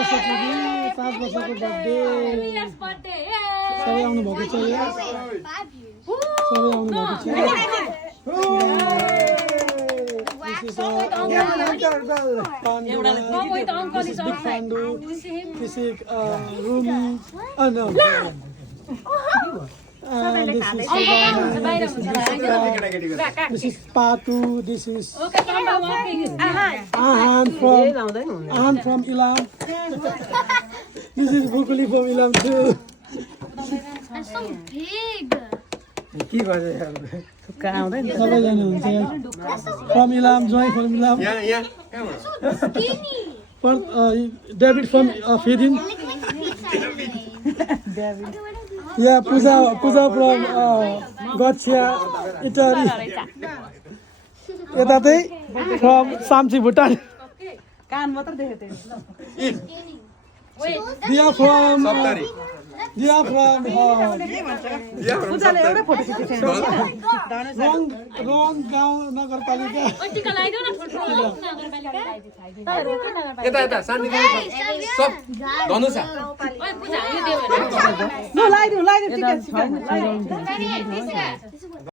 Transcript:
वर्षको कि 5 वर्षको बर्थडे सबै आउनु भएको छ सबै आउनु भएको छ This is Patu. This is Ahan from Ilam. This is Bukuli from Ilam too. That's so big. From Ilam, Joy from Ilam. Yeah. Skinny. David from Fidin. Yeah, Puja from Gotcha, Italy. Italy from Samchi, Bhutan. They are from wrong गाउँ नगरपालिका यता शान्ति सब धनु छ ल लाइदिउ ठिकै छ